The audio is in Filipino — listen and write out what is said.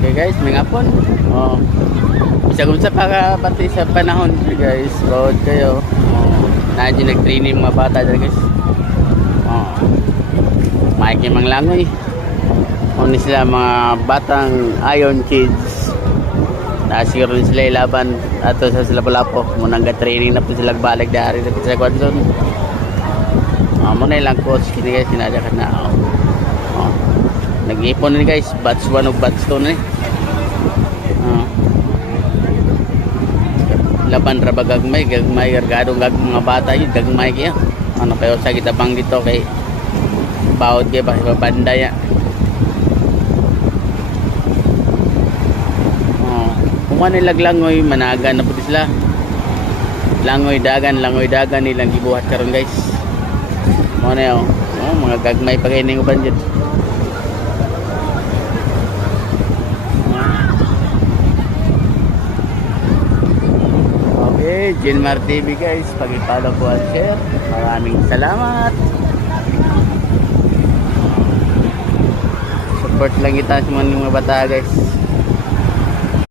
Okay guys, may ngapon. Oh. Isa kung sa pati sa panahon guys, bawat kayo. Oh. Nandiyan nag-training mga bata dyan guys. Oh. Maiki mang langoy. Ano sila mga batang Iron Kids. Nasiguro rin sila ilaban ato sa sila Lapu-Lapu. Munang ga-training na po sila balik dari na po sa Kwanzon. Muna ilang coach kini guys, sinadya ka na. Nag-ipon na guys, batch 1 o batch 2 na laban ra ba gagmay gargadong mga bata yun gagmay kaya ano kayo sa kita bang dito kay bawod kaya ba banda ya kung nilaglangoy managa na po sila langoy dagan nilang gibuhat karon guys muna yun mga gagmay pa kayo ning uban dyan. Okay, Jinmar TV guys, pag-follow po at share. Maraming salamat. Support lang kita sa mga bata guys.